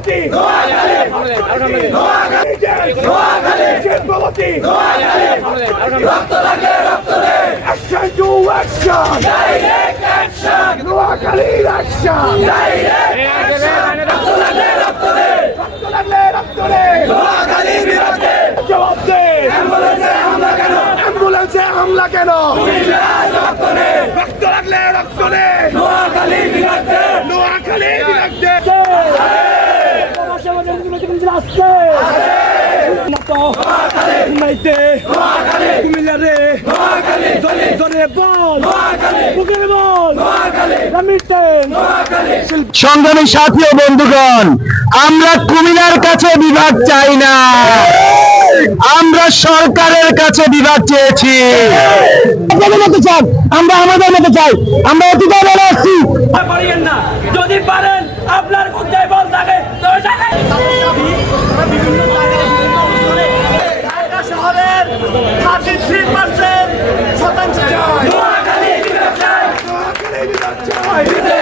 শিল্পপতি শিল্পপতি রক্ত লাগে রক্ত দে action to action direct action নোয়াখালীর অ্যাকশন ডাইরেক্ট অ্যাকশন রক্ত লাগে রক্ত দে রক্ত লাগলে রক্ত দে নোয়াখালীর বিরুদ্ধে জবাব দে অ্যাম্বুলেন্সে হামলা কেন অ্যাম্বুলেন্সে হামলা কেন রক্ত দে রক্ত লাগলে রক্ত দে নোয়াখালীর বিরুদ্ধে নোয়াখালীর বিরুদ্ধে সংগ্রামী সাথী ও বন্ধুগণ, আমরা কুমিল্লার কাছে বিভাগ চাই না, আমরা সরকারের কাছে বিভাগ চেয়েছি। আমরা আমাদের মতো চাই, আমরা অতীতে বলে আসছি। যদি পারেন আপনার কোথায় বল থাকে ঢাকা শহরের 33% শতাংশ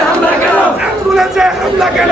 হামলা কেন অ্যাম্বুলেন্সে হামলা কেন